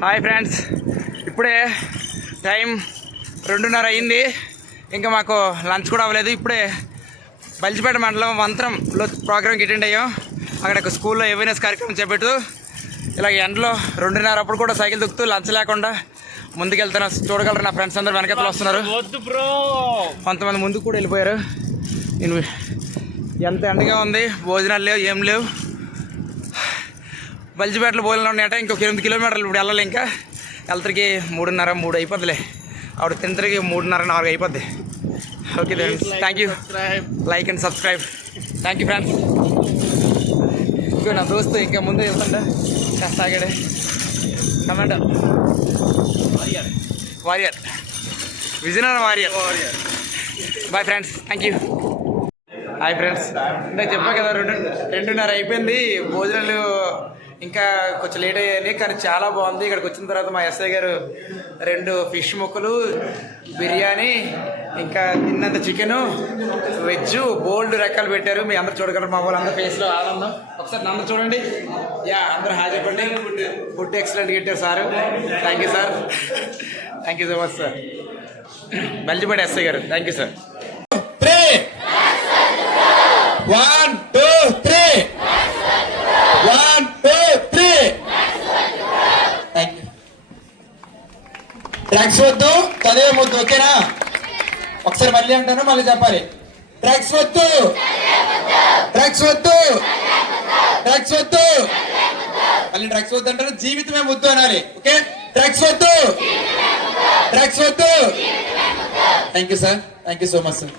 Hi friends, ఇప్పుడే time 2:30 అయింది. ఇంకా మాకు లంచ్ కూడా అవ్వలేదు. ఇప్పుడే బల్జిపేట మండలం మంత్రంలో ప్రోగ్రామ్కి అటెండ్ అయ్యాం. అక్కడ ఒక స్కూల్లో అవేర్నెస్ కార్యక్రమం చేపట్టు ఇలా ఎండలో 2:30 అప్పుడు కూడా సైకిల్ దుక్కుతూ లంచ్ లేకుండా ముందుకెళ్తున్నా. చూడగలరు, నా ఫ్రెండ్స్ అందరూ వెనకతలు వస్తున్నారు. కొంతమంది ముందుకు కూడా వెళ్ళిపోయారు. నేను ఎంత ఎండగా ఉంది, భోజనాలు లేవు, ఏం లేవు. బల్జిపేటలో భోజనాలు ఉన్నాయట. ఇంకొక 8 కిలోమీటర్లు ఇప్పుడు వెళ్ళాలి. ఇంకా వెళ్తరికి 3:30, 3 అయిపోద్దిలే. ఆవిడ తింతరికి 3:30, 4 అయిపోద్ది. Okay friends, thank you. Like and subscribe. Thank you friends. ఇంకో నా దోస్తు ఇంకా ముందు వెళ్తుండ కాస్త ఆగాడే. Commander warrior, Vizianagaram warrior. Bye friends, thank you. Hi friends, అంటే చెప్పా కదా 2:30 అయిపోయింది. భోజనాలు ఇంకా కొంచెం లేట్ అయ్యాయి, కానీ చాలా బాగుంది. ఇక్కడికి వచ్చిన తర్వాత మా ఎస్ఐ గారు 2 ఫిష్ ముక్కలు, బిర్యానీ, ఇంకా తిన్నంత చికెను, వెజ్, బోల్డ్ రకాలు పెట్టారు. మీ అందరు చూడగలరు. మా వాళ్ళందరూ ఫేస్లో ఆనందం. ఒకసారి నన్ను చూడండి. యా, అందరూ హాయ్ చెప్పండి. ఫుడ్ ఎక్సలెంట్ పెట్టారు sir. Thank you sir. Thank you so much sir. Balijipeta SI గారు, థ్యాంక్ యూ సార్. 1 2 3 1 2 3. డ్రగ్స్ వద్దు, చదివే వద్దు, ఓకేనా? ఒకసారి మళ్ళీ అంటాను, మళ్ళీ చెప్పాలి. డ్రగ్స్ వద్దు, డ్రగ్స్ వద్దు, డ్రగ్స్ వద్దు. మళ్ళీ డ్రగ్స్ వద్దు అంటారు, జీవితమే వద్దు అనాలి. ఓకే, డ్రగ్స్ వద్దు, డ్రగ్స్ వద్దు. Thank you sir, thank you so much sir.